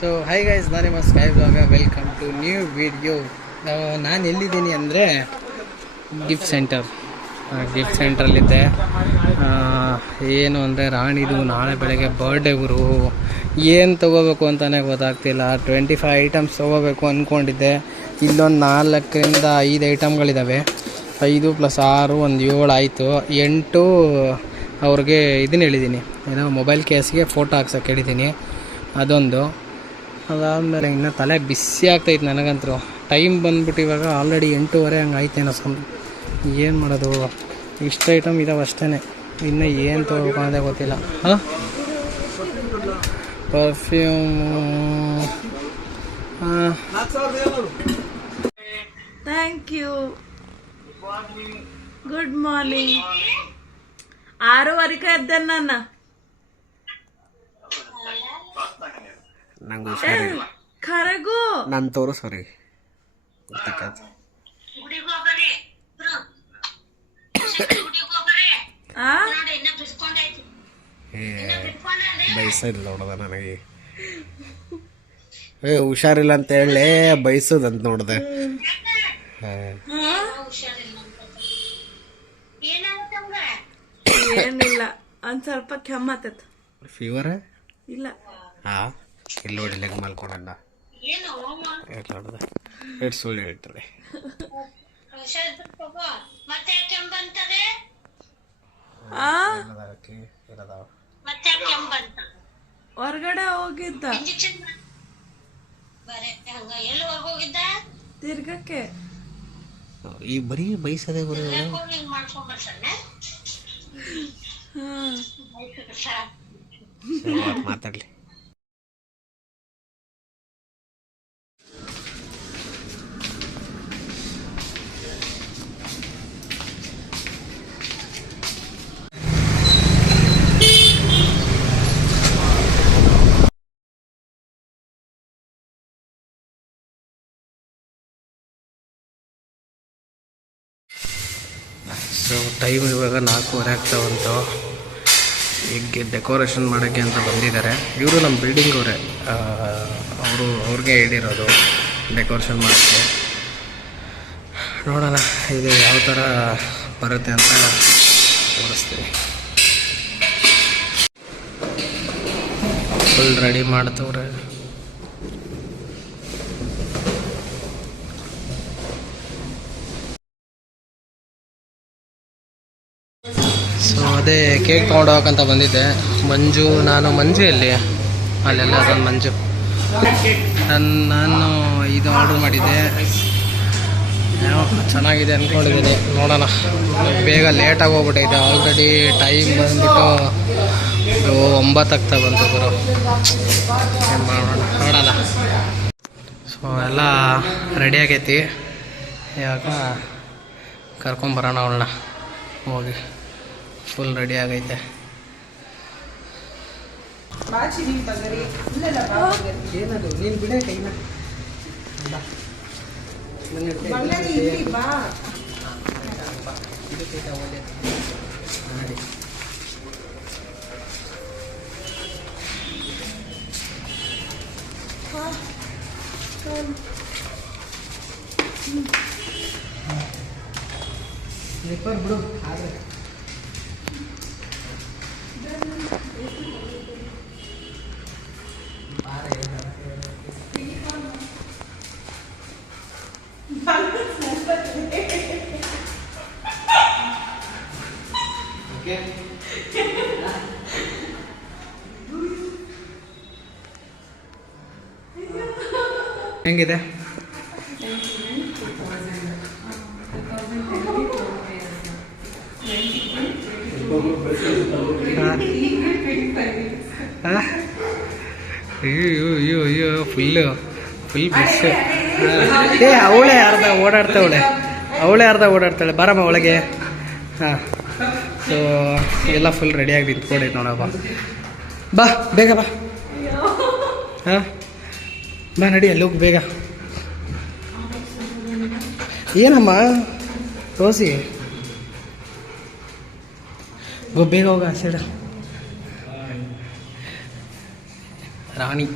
So high guys, ನಾನು ನಿಮ್ಮ sky blog. Welcome to new video. ನಾನು ಎಲ್ಲಿದ್ದೀನಿ ಅಂದರೆ ಗಿಫ್ಟ್ ಸೆಂಟ್ರಲ್ಲಿದ್ದೆ. ಏನು ಅಂದರೆ ರಾಣಿದು ನಾಳೆ ಬೆಳಗ್ಗೆ ಬರ್ಡೇ ಗುರು. ಏನು ತೊಗೋಬೇಕು ಅಂತಲೇ ಗೊತ್ತಾಗ್ತಿಲ್ಲ. 25 ಐಟಮ್ಸ್ ತೊಗೋಬೇಕು ಅಂದ್ಕೊಂಡಿದ್ದೆ. ಇಲ್ಲೊಂದು 4ರಿಂದ 5 ಐಟಮ್ಗಳಿದ್ದಾವೆ. 5 + 6 ಒಂದು 7 ಆಯಿತು. 8 ಅವ್ರಿಗೆ ಇದನ್ನ ಹೇಳಿದ್ದೀನಿ, ಏನೋ ಮೊಬೈಲ್ ಕೇಸ್ಗೆ ಫೋಟೋ ಹಾಕ್ಸೋಕೆ ಹೇಳಿದ್ದೀನಿ. ಅದೊಂದು. ಅದಾದಮೇಲೆ ಇನ್ನೂ ತಲೆ ಬಿಸಿ ಆಗ್ತೈತೆ ನನಗಂತೂ. ಟೈಮ್ ಬಂದ್ಬಿಟ್ಟು ಇವಾಗ ಆಲ್ರೆಡಿ 8:30 ಹಂಗೆ ಆಯ್ತೇನೋ. ಏನು ಮಾಡೋದು, ಇಷ್ಟು ಐಟಮ್ ಇದಾವೆ ಅಷ್ಟೇ. ಇನ್ನೂ ಏನು ತೊಗೋಬೇಕು ಅನ್ನೋದೇ ಗೊತ್ತಿಲ್ಲ. ಹಾಂ, perfume. Thank you. Good morning. 6:15 ಎದ್ದೆ ನಾನು. ನಂಗೆ ಹುಷಾರಿಲ್ಲ. ಕರೆಗೂ ನಾನು ತೋರಿಸೋರಿ ಬಯಸಿಲ್ಲ ನೋಡದ ನನಗೆ. ಹುಷಾರಿಲ್ಲ ಅಂತ ಹೇಳಿ ಬಯಸೋದಂತ ನೋಡಿದೆ. ಏನಿಲ್ಲ, ಒಂದು ಸ್ವಲ್ಪ ಕೆಮ್ಮತ್ತೈತೆ. ಫೀವರ್ ಇಲ್ಲ. ಹಾಂ, ಇಲ್ಲಿ ನೋಡಿ ಲೆಗ್ ಮಲ್ಕೊಂಡ ಎಷ್ಟು ಸುಳ್ಳು ಹೇಳ್ತದೆ. ಹೊರಗಡೆ ಹೋಗಿದ್ದ ತಿರ್ಗಕ್ಕೆ. ಈ ಬರೀ ಬಯಸದೆ ಬರೋ ಮಾತಾಡ್ಲಿ. ಸೊ ಟೈಮ್ ಇವಾಗ 4:15 ಆಗ್ತಾವಂತು. ಈಗ ಡೆಕೋರೇಷನ್ ಮಾಡೋಕ್ಕೆ ಅಂತ ಬಂದಿದ್ದಾರೆ. ಇವರು ನಮ್ಮ ಬಿಲ್ಡಿಂಗ್ ಅವರೇ. ಅವ್ರಿಗೆ ಹೇಳಿರೋದು ಡೆಕೋರೇಷನ್ ಮಾಡೋಕ್ಕೆ. ನೋಡೋಣ ಇದು ಯಾವ ಥರ ಬರುತ್ತೆ ಅಂತ ತೋರಿಸ್ತೀನಿ. ಫುಲ್ ರೆಡಿ ಮಾಡ್ತವ್ರೆ. ಸೊ ಅದೇ ಕೇಕ್ ತೊಗೊಂಡೋಗಕ್ಕಂತ ಬಂದಿದ್ದೆ. ಮಂಜು ಎಲ್ಲಿ? ಅಲ್ಲೆಲ್ಲ ಅದೊಂದು ಮಂಜು. ನಾನು ಇದು ಆರ್ಡ್ರ್ ಮಾಡಿದ್ದೆ. ಚೆನ್ನಾಗಿದೆ ಅಂದ್ಕೊಂಡಿದ್ದೀನಿ. ನೋಡೋಣ, ಬೇಗ ಲೇಟಾಗಿ ಹೋಗ್ಬಿಟ್ಟೈತೆ. ಆಲ್ರೆಡಿ ಟೈಮ್ ಬಂದುಬಿಟ್ಟು 9 ಆಗ್ತಾ ಬಂತು ಗುರು. ಏನು ಮಾಡೋಣ, ನೋಡೋಣ. ಸೊ ಎಲ್ಲ ರೆಡಿ ಆಗೈತಿ. ಇವಾಗ ಕರ್ಕೊಂಬರೋಣ ಅವಳನ್ನ. ಹೋಗಿ ಫುಲ್ ರೆಡಿ ಆಗೈತೆ. ಏನದು ನೀನು ಬಿಡ ಕೈನ ಸ್ಲಿಪ್ಪರ್ ಬಿಡು. ಆದರೆ ಹೆಂಗಿದೆ? ಅಯ್ಯೋ ಫುಲ್ ಬಿಸ್. ಅವಳೇ ಅರ್ಧ ಓಡಾಡ್ತಾಳೆ. ಬಾರಮ್ಮ ಒಳಗೆ. ಹಾಂ, ಸೊ ಎಲ್ಲ ಫುಲ್ ರೆಡಿಯಾಗಿ ನಿಂತ್ಕೊಂಡೈತೆ ನೋಡಪ್ಪ. ಬಾ ಬೇಗ ಬಾ. ಹಾಂ, ಬಾ ನಡಿ, ಅಲ್ಲಿ ಹೋಗಿ ಬೇಗ. ಏನಮ್ಮ ರೋಸಿ, ಬೇಗ ಹೋಗ ಆ ಸೈಡ. ರಾಣಿ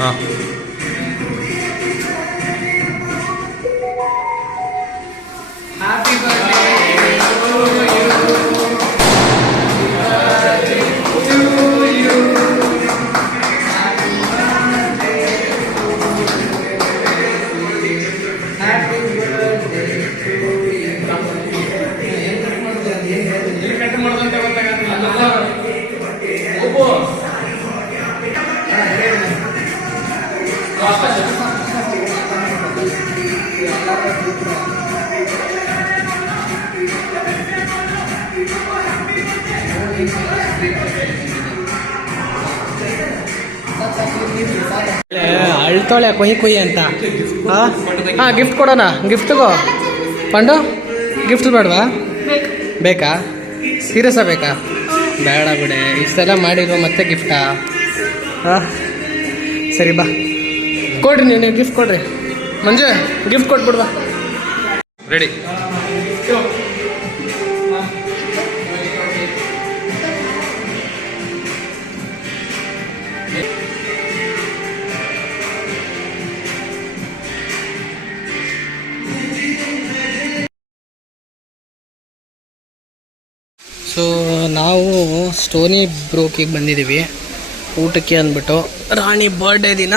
ಹಾಂ ಅಳ್ತಾಳೆ ಕೊಯ್ ಕೊಯ್ ಅಂತ. ಹಾಂ ಗಿಫ್ಟ್ ಕೊಡೋಣ. ಗಿಫ್ಟ್ ತಗೋ ಪಂಡು. ಗಿಫ್ಟ್ ಬೇಡವಾ? ಬೇಕಾ? ಸೀರಿಯಸ್ಸಾ ಬೇಕಾ? ಬೇಡ ಬಿಡೆ, ಇಷ್ಟೆಲ್ಲ ಮಾಡಿರೋ ಮತ್ತೆ ಗಿಫ್ಟಾ? ಹಾಂ ಸರಿ ಬಾ ಕೊಡ್ರಿ, ನೀವು ಗಿಫ್ಟ್ ಕೊಡ್ರಿ. ಮಂಜು ಗಿಫ್ಟ್ ಕೊಟ್ಬಿಡ್ವಾ. ರೆಡಿ. ಸೊ ನಾವು ಸ್ಟೋನಿ ಬ್ರೋಕಿಗೆ ಬಂದಿದ್ದೀವಿ ಊಟಕ್ಕೆ ಅಂದ್ಬಿಟ್ಟು. ರಾಣಿ ಬರ್ಡೇ ದಿನ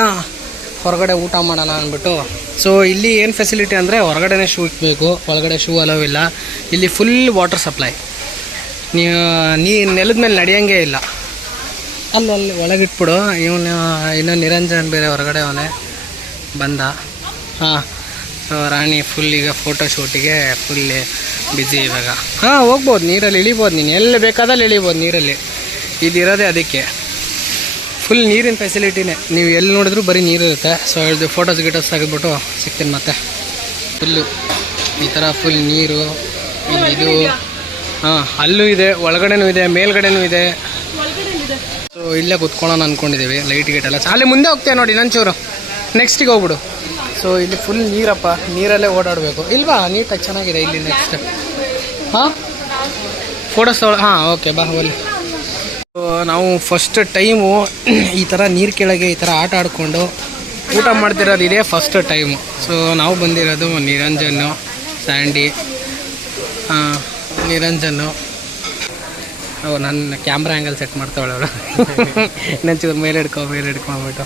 ಹೊರಗಡೆ ಊಟ ಮಾಡೋಣ ಅಂದ್ಬಿಟ್ಟು. ಸೊ ಇಲ್ಲಿ ಏನು ಫೆಸಿಲಿಟಿ ಅಂದರೆ ಹೊರಗಡೆನೇ ಶೂ ಇಕ್ಬೇಕು, ಒಳಗಡೆ ಶೂ ಅಲೋ ಇಲ್ಲ. ಇಲ್ಲಿ ಫುಲ್ ವಾಟರ್ ಸಪ್ಲೈ. ನೀ ನೆಲದ ಮೇಲೆ ನಡೆಯೋಂಗೇ ಇಲ್ಲ. ಅಲ್ಲಿ ಒಳಗಿಟ್ಬಿಡು. ಇನ್ನೂ ನಿರಂಜನ್ ಬೇರೆ ಹೊರಗಡೆ ಅವನೇ ಬಂದ. ಹಾಂ ಸೊ ರಾಣಿ ಫುಲ್ ಈಗ ಫೋಟೋ ಶೂಟಿಗೆ ಫುಲ್ ಬ್ಯುಸಿ ಇವಾಗ. ಹಾಂ ಹೋಗ್ಬೋದು, ನೀರಲ್ಲಿ ಇಳಿಬೋದು, ನೀನು ಎಲ್ಲಿ ಬೇಕಾದಲ್ಲಿ ಇಳಿಬೋದು ನೀರಲ್ಲಿ. ಇದಿರೋದೇ ಅದಕ್ಕೆ ಫುಲ್ ನೀರಿನ ಫೆಸಿಲಿಟಿನೇ. ನೀವು ಎಲ್ಲಿ ನೋಡಿದ್ರು ಬರೀ ನೀರಿರುತ್ತೆ. ಸೊ ಇದು ಫೋಟೋಸ್ ಗಿಟೋಸ್ ತೆಗೆದ್ಬಿಟ್ಟು ಸಿಗ್ತೀನಿ ಮತ್ತೆ. ಫುಲ್ಲು ಈ ಥರ ಫುಲ್ ನೀರು. ಇದು ಹಾಂ ಅಲ್ಲೂ ಇದೆ, ಒಳಗಡೆನೂ ಇದೆ, ಮೇಲ್ಗಡೆನೂ ಇದೆ. ಸೊ ಇಲ್ಲೇ ಕುತ್ಕೊಳ್ಳೋಣ ಅಂದ್ಕೊಂಡಿದ್ದೀವಿ. ಲೈಟ್ ಗೇಟ್ ಎಲ್ಲ ಅಲ್ಲಿ ಮುಂದೆ ಹೋಗ್ತೇವೆ ನೋಡಿ ನಂಚೂರು, ನೆಕ್ಸ್ಟಿಗೆ ಹೋಗ್ಬಿಡು. ಸೊ ಇಲ್ಲಿ ಫುಲ್ ನೀರಪ್ಪ, ನೀರಲ್ಲೇ ಓಡಾಡಬೇಕು. ಇಲ್ವಾ ನೀಟಾಗಿ ಚೆನ್ನಾಗಿದೆ ಇಲ್ಲಿ. ನೆಕ್ಸ್ಟ್ ಹಾಂ ಫೋಟೋಸ್ ಹಾಂ ಓಕೆ ಬಾ ಅಲ್ಲಿ. ಸೊ ನಾವು ಫಸ್ಟ್ ಟೈಮು ಈ ಥರ ನೀರು ಕೆಳಗೆ ಈ ಥರ ಆಟ ಆಡಿಕೊಂಡು ಊಟ ಮಾಡ್ತಿರೋದು ಇದೇ ಫಸ್ಟ್ ಟೈಮು. ಸೊ ನಾವು ಬಂದಿರೋದು ನಿರಂಜನ್ನು, ಸ್ಯಾಂಡಿ, ನಿರಂಜನ್ನು. ನನ್ನ ಕ್ಯಾಮ್ರಾ ಆ್ಯಂಗಲ್ ಸೆಟ್ ಮಾಡ್ತಾವಳೆ ಅವಳು. ಇನ್ನೊಂಚೂರು ಮೇಲೆ ಹಿಡ್ಕೊಂಬಿಟ್ಟು.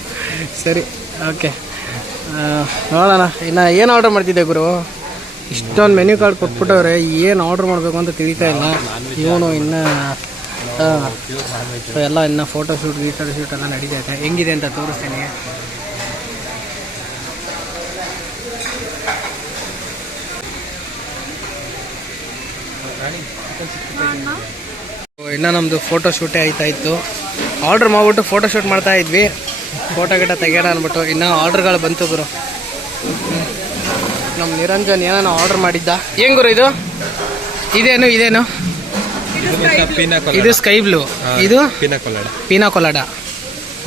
ಸರಿ ಓಕೆ ನೋಡೋಣ. ಇನ್ನು ಏನು ಆರ್ಡ್ರ್ ಮಾಡ್ತಿದ್ದೆ ಗುರು? ಇಷ್ಟೊಂದು ಮೆನ್ಯೂ ಕಾರ್ಡ್ ಕೊಟ್ಬಿಟ್ಟವ್ರೆ, ಏನು ಆರ್ಡ್ರ್ ಮಾಡಬೇಕು ಅಂತ ತಿಳಿತಾ ಇಲ್ಲ ಇವನು. ಇನ್ನು ಎಲ್ಲ ಇನ್ನು ಫೋಟೋ ಶೂಟ್ ಎಲ್ಲ ನಡೀತೈತೆ. ಹೆಂಗಿದೆ ಅಂತ ತೋರಿಸ್ತೀನಿ. ಇನ್ನು ನಮ್ಮದು ಫೋಟೋ ಶೂಟೇ ಆಯ್ತಾಯಿತ್ತು. ಆರ್ಡ್ರ್ ಮಾಡಿಬಿಟ್ಟು ಫೋಟೋ ಶೂಟ್ ಮಾಡ್ತಾ ಇದ್ವಿ. ಫೋಟೋ ಗಿಟ ತೆಗೆಯೋಣ ಅಂದ್ಬಿಟ್ಟು ಇನ್ನೂ ಆರ್ಡ್ರ್ಗಳು ಬಂತು ಗುರು. ನಮ್ಮ ನಿರಂಜನ್ ಏನೇನೋ ಆರ್ಡ್ರ್ ಮಾಡಿದ್ದ. ಏನು ಗುರು ಇದು? ಇದೇನು ಇದು ಸ್ಕೈ ಬ್ಲೂ, ಇದು ಪೀನಾ ಕೊಲಾಡ.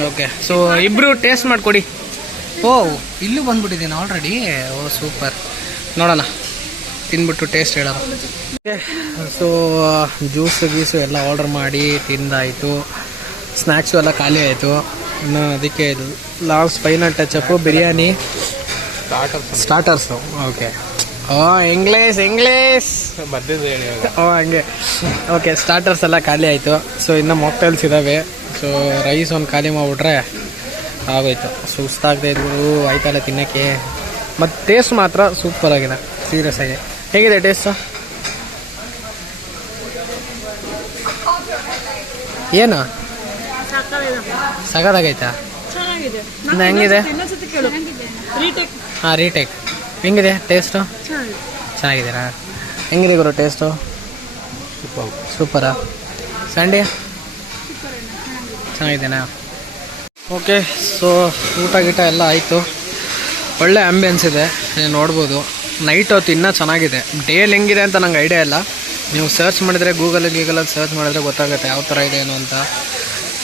ಓಕೆ, ಸೊ ಇಬ್ರು ಟೇಸ್ಟ್ ಮಾಡಿಕೊಡಿ. ಓ, ಇಲ್ಲೂ ಬಂದ್ಬಿಟ್ಟಿದ್ದೀನಿ ಆಲ್ರೆಡಿ. ಓ ಸೂಪರ್, ನೋಡೋಣ ತಿಂದ್ಬಿಟ್ಟು ಟೇಸ್ಟ್ ಹೇಳೋಣ. ಸೊ ಜ್ಯೂಸು ಗೀಸು ಎಲ್ಲ ಆರ್ಡರ್ ಮಾಡಿ ತಿಂದಾಯಿತು. ಸ್ನ್ಯಾಕ್ಸು ಎಲ್ಲ ಖಾಲಿ ಆಯಿತು. ಇನ್ನು ಅದಕ್ಕೆ last final touchup biryani starters. Okay, ಓ ಇಂಗ್ಲೀಷ್ ಓ ಹಂಗೆ. ಓಕೆ, ಸ್ಟಾರ್ಟರ್ಸ್ ಎಲ್ಲ ಖಾಲಿ ಆಯಿತು. ಸೊ ಇನ್ನು ಮಾಕ್ಟೈಲ್ಸ್ ಇದ್ದಾವೆ. ಸೊ ರೈಸ್ ಒಂದು ಖಾಲಿ ಮಾಡಿಬಿಟ್ರೆ ಆಗೋಯ್ತು. ಸುಸ್ತಾಗದೆ ಇದ್ಗಳು ಆಯ್ತಲ್ಲ ತಿನ್ನೋಕ್ಕೆ. ಮತ್ತು ಟೇಸ್ಟ್ ಮಾತ್ರ ಸೂಪರ್ ಆಗಿದೆ, ಸೀರಿಯಸ್ ಆಗಿ. ಹೇಗಿದೆ ಟೇಸ್ಟು? ಏನು ಸಗದಾಗೈತಾ? ಇನ್ನು ಹೆಂಗಿದೆ? ಹಾಂ, ರೀಟೇಕ್. ಹೆಂಗಿದೆ ಟೇಸ್ಟು? ಚೆನ್ನಾಗಿದ್ದೀರಾ? ಹೆಂಗಿದೆ ಗುರು ಟೇಸ್ಟು? ಸೂಪರಾ? ಸಂಡೇ ಚೆನ್ನಾಗಿದೆನಾ? ಓಕೆ, ಸೊ ಊಟ ಗೀಟ ಎಲ್ಲ ಆಯಿತು. ಒಳ್ಳೆ ಆ್ಯಂಬಿಯನ್ಸ್ ಇದೆ, ನೀವು ನೋಡ್ಬೋದು. ನೈಟ್ ಹೊತ್ತು ಇನ್ನೂ ಚೆನ್ನಾಗಿದೆ. ಡೇಲಿ ಹೆಂಗಿದೆ ಅಂತ ನಂಗೆ ಐಡಿಯಾ ಇಲ್ಲ. ನೀವು ಸರ್ಚ್ ಮಾಡಿದರೆ ಗೂಗಲಲ್ಲಿ ಸರ್ಚ್ ಮಾಡಿದ್ರೆ ಗೊತ್ತಾಗುತ್ತೆ ಯಾವ ಥರ ಇದೆ ಏನು ಅಂತ.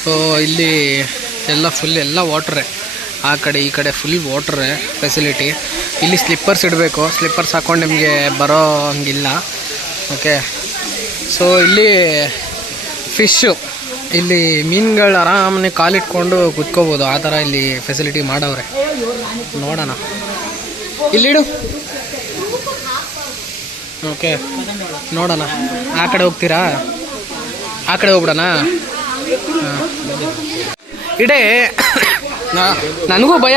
ಸೊ ಇಲ್ಲಿ ಎಲ್ಲ ಫುಲ್ ಎಲ್ಲ ವಾಟ್ರೇ, ಆ ಕಡೆ ಈ ಕಡೆ ಫುಲ್ ವಾಟ್ರೇ ಫೆಸಿಲಿಟಿ. ಇಲ್ಲಿ ಸ್ಲಿಪ್ಪರ್ಸ್ ಇಡಬೇಕು, ಸ್ಲಿಪ್ಪರ್ಸ್ ಹಾಕ್ಕೊಂಡು ನಿಮಗೆ ಬರೋ ಹಂಗಿಲ್ಲ. ಓಕೆ, ಸೊ ಇಲ್ಲಿ ಫಿಶ್ಶು, ಇಲ್ಲಿ ಮೀನುಗಳು ಆರಾಮನೆ ಕಾಲಿಟ್ಕೊಂಡು ಕುತ್ಕೋಬೋದು, ಆ ಥರ ಇಲ್ಲಿ ಫೆಸಿಲಿಟಿ ಮಾಡವ್ರೆ. ನೋಡೋಣ, ಇಲ್ಲಿಡು. ಓಕೆ, ನೋಡೋಣ. ಆ ಕಡೆ ಹೋಗ್ತೀರಾ? ಆ ಕಡೆ ಹೋಗ್ಬಿಡೋಣ. ಇಡೇ ನನಗೂ ಭಯ.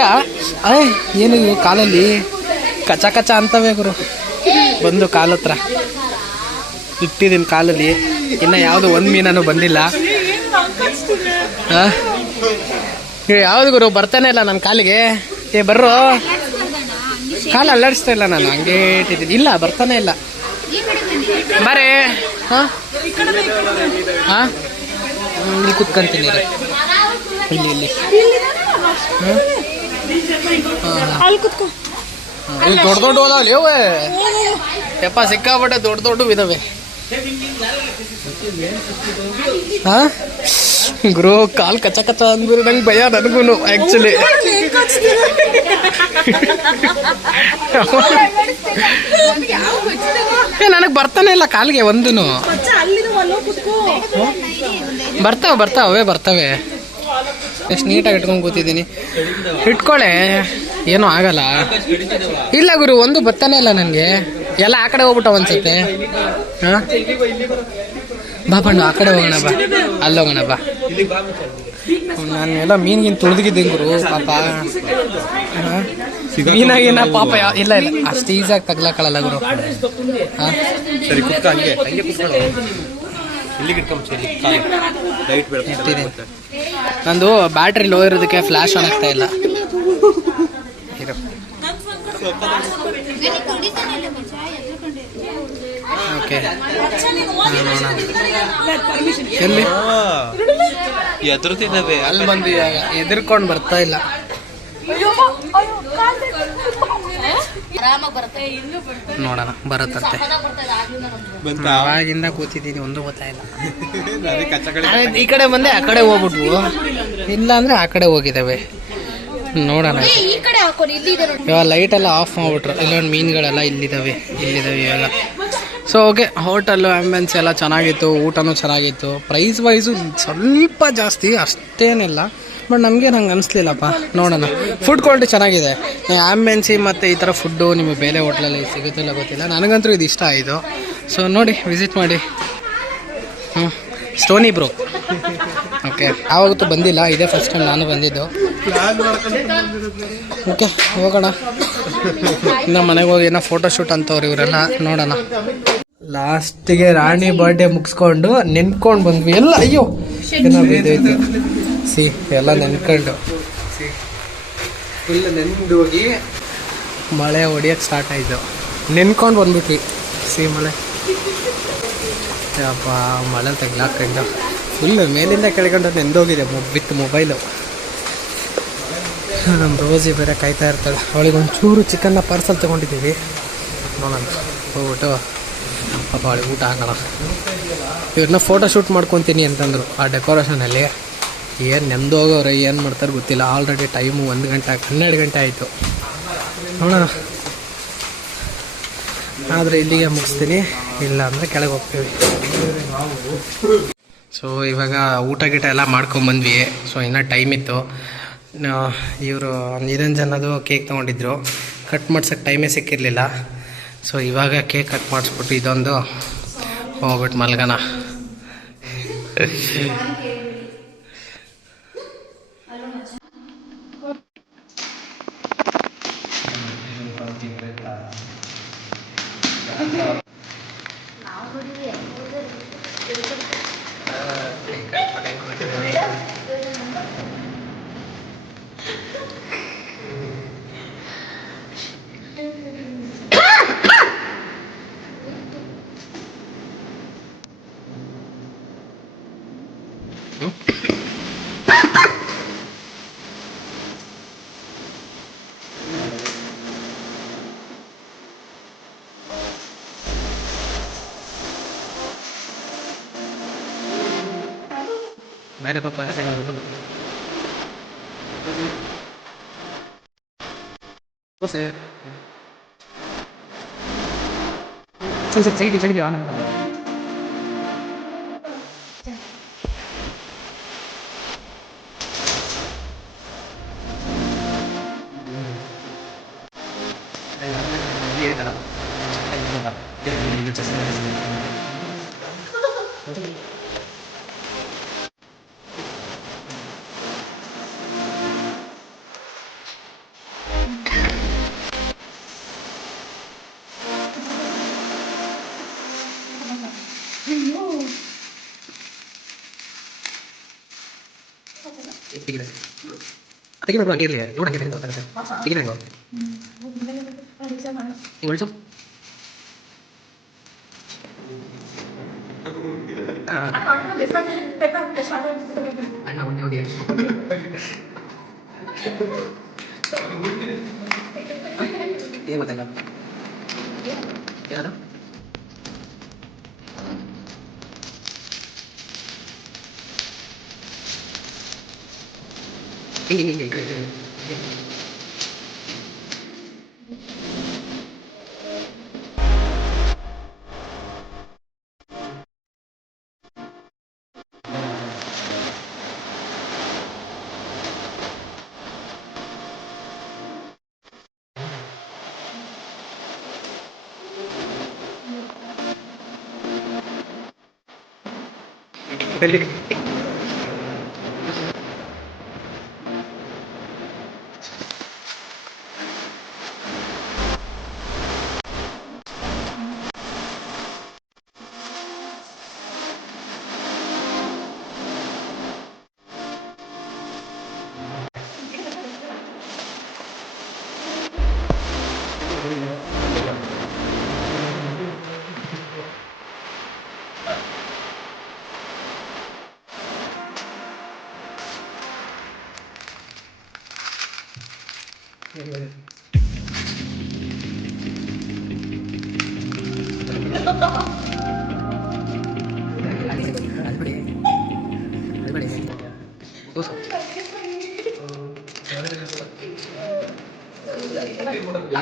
ಏನು ಕಾಲಲ್ಲಿ ಕಚ ಕಚ ಅಂತವೇ ಗುರು. ಬಂದು ಕಾಲ ಹತ್ರ ಇಟ್ಟಿದ್ದೀನಿ ಕಾಲಲ್ಲಿ. ಇನ್ನು ಯಾವುದು ಒಂದು ಮೀನೂ ಬಂದಿಲ್ಲ. ಯಾವುದು ಗುರು ಬರ್ತಾನೆ ಇಲ್ಲ ನನ್ನ ಕಾಲಿಗೆ. ಬರ್ರೋ, ಕಾಲು ಅಲ್ಲಾಡಿಸ್ತಾ ಇಲ್ಲ ನಾನು, ಹಂಗೆ ಇಟ್ಟಿದ್ದೀನಿ. ಇಲ್ಲ, ಬರ್ತಾನೆ ಇಲ್ಲ. ಬರೇ. ಹಾಂ ಹಾಂ, ಇಲ್ಲಿ ಕುತ್ಕೊಂತೀನಿ. ಇಲ್ಲಿ ಇಲ್ಲಿ ದೊಡ್ಡ ದೊಡ್ಡ ಹೋದಾವಲ್ಲಿ ಅವೇ ಯಪ್ಪ, ಸಿಕ್ಕಾಪಟ್ಟೆ ದೊಡ್ಡ ದೊಡ್ಡ ಇದಾವೆ. ಹಾಂ ಗುರು, ಕಾಲು ಕಚ್ಚ ಕಚ್ಚ ಅಂದ್ಬಿಟ್ಟು ನಂಗೆ ಭಯ. ನನಗೂ ಆ್ಯಕ್ಚುಲಿ ನನಗೆ ಬರ್ತಾನೆ ಇಲ್ಲ ಕಾಲಿಗೆ ಒಂದೂ. ಬರ್ತಾವೆ ಬರ್ತವೆ. ಎಷ್ಟು ನೀಟಾಗಿ ಇಟ್ಕೊಂಡು ಕೂತಿದ್ದೀನಿ. ಇಟ್ಕೊಳ್ಳೆ, ಏನೂ ಆಗಲ್ಲ. ಇಲ್ಲ ಗುರು, ಒಂದು ಬರ್ತಾನೆ ಇಲ್ಲ ನನಗೆ. ಎಲ್ಲ ಆ ಕಡೆ ಹೋಗ್ಬಿಟ್ಟ ಅನ್ಸುತ್ತೆ. ಹಾಂ, ಬಾ ಬಣ್ಣ, ಆ ಕಡೆ ಹೋಗೋಣ ಬಾ, ಅಲ್ಲಿ ಹೋಗೋಣ ಬಾ. ನಾನು ಎಲ್ಲ ಮೀನಿಗಿನ ತುಳಿದಿದ್ದೀನಿ ಗುರು, ಪಾಪ. ಮೀನಾಗಿನ ಪಾಪ ಇಲ್ಲ ಇಲ್ಲ, ಅಷ್ಟು ಈಸಿಯಾಗಿ ತಗ್ಲಾಕಲ್ಲ ಗುರು. ಹಾಂ, ಇರ್ತೀನಿ. ನಂದು ಬ್ಯಾಟ್ರಿ ಲೋ ಇರೋದಕ್ಕೆ ಫ್ಲ್ಯಾಶ್ ಆನ್ ಆಗ್ತಾ ಇಲ್ಲ. ಓಕೆ, ಎಲ್ಲಿ ಎದುರುತ್ತಿದ್ದಾವೆ, ಅಲ್ಲಿ ಬಂದು ಎದುರ್ಕೊಂಡು ಬರ್ತಾ ಇಲ್ಲ. ನೋಡೋಣ ಬರುತ್ತಂತೆ. ಅವಾಗಿಂದ ಕೂತಿದ್ದೀನಿ, ಒಂದು ಗೊತ್ತಾಯಿಲ್ಲ. ಈ ಕಡೆ ಬಂದೆ, ಆ ಕಡೆ ಹೋಗ್ಬಿಟ್ವು. ಇಲ್ಲ ಅಂದ್ರೆ ಆ ಕಡೆ ಹೋಗಿದ್ದಾವೆ. ನೋಡೋಣ. ಇವಾಗ ಲೈಟ್ ಎಲ್ಲ ಆಫ್ ಮಾಡ್ಬಿಟ್ರು. ಇಲ್ಲೊಂದು ಮೀನುಗಳೆಲ್ಲ ಇಲ್ಲಿದ್ದಾವೆ ಇವಾಗ. ಸೊ ಓಕೆ, ಹೋಟೆಲ್ಲು ಆ್ಯಂಬಿಯನ್ಸ್ ಎಲ್ಲ ಚೆನ್ನಾಗಿತ್ತು, ಊಟನೂ ಚೆನ್ನಾಗಿತ್ತು. ಪ್ರೈಸ್ ವೈಸು ಸ್ವಲ್ಪ ಜಾಸ್ತಿ, ಅಷ್ಟೇನಿಲ್ಲ. ಬಟ್ ನಮಗೆ ನಂಗೆ ಅನಿಸ್ಲಿಲ್ಲಪ್ಪ. ನೋಡೋಣ, ಫುಡ್ ಕ್ವಾಲಿಟಿ ಚೆನ್ನಾಗಿದೆ. ಆ್ಯಂಬಿಯನ್ಸಿ ಮತ್ತು ಈ ಥರ ಫುಡ್ಡು ನಿಮಗೆ ಬೇರೆ ಹೋಟ್ಲಲ್ಲಿ ಸಿಗುತ್ತಿಲ್ಲ ಗೊತ್ತಿಲ್ಲ. ನನಗಂತೂ ಇದು ಇಷ್ಟ ಆಯಿತು. ಸೊ ನೋಡಿ, ವಿಸಿಟ್ ಮಾಡಿ. Stony bro. ಓಕೆ, ಯಾವಾಗತ್ತೂ ಬಂದಿಲ್ಲ, ಇದೇ ಫಸ್ಟ್ ಟೈಮ್ ನಾನು ಬಂದಿದ್ದು. ಓಕೆ, ಹೋಗೋಣ. ಇನ್ನು ಮನೆಗೆ ಹೋಗಿ ಏನೋ ಫೋಟೋಶೂಟ್ ಅಂತವ್ರು ಇವರೆಲ್ಲ. ನೋಡೋಣ. ಲಾಸ್ಟಿಗೆ ರಾಣಿ ಬರ್ಡೇ ಮುಗಿಸ್ಕೊಂಡು ನೆನ್ಕೊಂಡು ಬಂದ್ವಿ ಎಲ್ಲ. ಅಯ್ಯೋ, ಏನೋ ಬಿದ್ದೈತೆ. ಸಿ ಎಲ್ಲ ನೆನ್ಕೊಂಡು ಫುಲ್ ನೆಂದು ಹೋಗಿ ಮಳೆ ಹೊಡಿಯೋಕ್ಕೆ ಸ್ಟಾರ್ಟ್ ಆಯಿತು. ನೆನ್ಕೊಂಡು ಬಂದ್ಬಿಟ್ವಿ. ಸಿ ಮಳೆ, ಅಪ್ಪ ಮಳೆ ತೆಗ್ಲಾಕೊಂಡು ಫುಲ್ ಮೇಲಿಂದ ಕೆಳಗಂಡು ನೆಂದೋಗಿದೆ ವಿತ್ ಮೊಬೈಲು. ನಮ್ಮ ರೋಜಿ ಬೇರೆ ಕಾಯ್ತಾ ಇರ್ತಾಳೆ. ಅವಳಿಗೆ ಒಂಚೂರು ಚಿಕನ್ನ ಪಾರ್ಸಲ್ ತೊಗೊಂಡಿದ್ದೀವಿ. ನೋಡೋಣ ಹೋಗ್ಬಿಟ್ಟು ಪಾಪ ಅವಳಿಗೆ ಊಟ ಹಾಕೋಣ. ಇವ್ರನ್ನ ಫೋಟೋ ಶೂಟ್ ಮಾಡ್ಕೊತೀನಿ ಅಂತಂದರು ಆ ಡೆಕೋರೇಷನಲ್ಲಿ. ಏನು ನೆಮ್ಮದು ಹೋಗೋರು ಏನು ಮಾಡ್ತಾರೆ ಗೊತ್ತಿಲ್ಲ. ಆಲ್ರೆಡಿ ಟೈಮು 1 ಗಂಟೆ 12 ಗಂಟೆ ಆಯಿತು. ನೋಡೋಣ, ಆದರೆ ಇಲ್ಲಿಗೆ ಮುಗಿಸ್ತೀನಿ, ಇಲ್ಲ ಅಂದರೆ ಕೆಳಗೆ ಹೋಗ್ತೀವಿ. ಸೊ ಇವಾಗ ಊಟ ಗೀಟ ಎಲ್ಲ ಮಾಡ್ಕೊಂಬಂದ್ವಿ. ಸೊ ಇನ್ನೂ ಟೈಮ್ ಇತ್ತು. ಇವರು ನಿರಂಜನ್ ಅದು ಕೇಕ್ ತೊಗೊಂಡಿದ್ರು, ಕಟ್ ಮಾಡ್ಸೋಕ್ಕೆ ಟೈಮೇ ಸಿಕ್ಕಿರಲಿಲ್ಲ. ಸೊ ಇವಾಗ ಕೇಕ್ ಕಟ್ ಮಾಡಿಸ್ಬಿಟ್ಟು ಇದೊಂದು ಹೋಗ್ಬಿಟ್ಟು ಮಲ್ಗನ. ಬೇರೆ ಪಾಪ ಸೈಡ್ ಆನಂದ ತೆಗಿಬೇಕು ಹಂಗೆ ಇರಲಿ. ನೋಡಿ ಹಂಗೆ ಗೊತ್ತಾಗುತ್ತೆ. ತೆಗಿನ ಹಿಂಗೆ ಒಳಿಸು. ಅಣ್ಣ ಒಂದೇ ಹೋಗಿ ಏನು ಗೊತ್ತಾಗ ಏನದು ಹಿಂಗೆ ಹಿಂಗೆ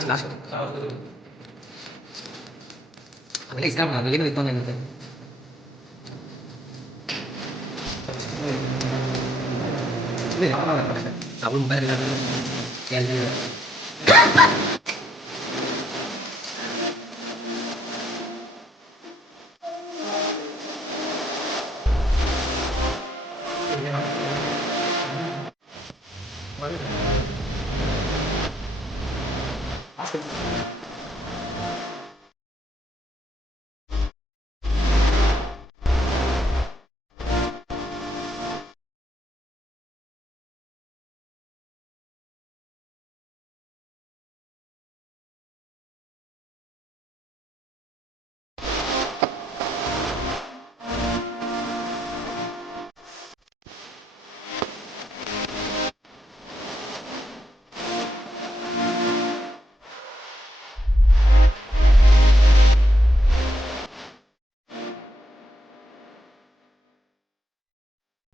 ಲಾಸ್ಟ್ ಆಮೇಲೆ ಇಷ್ಟ ಏನು ಇತ್ತು ಅನ್ನೋದು ಅವಳು ಮೊಬೈಲ್ Ask him.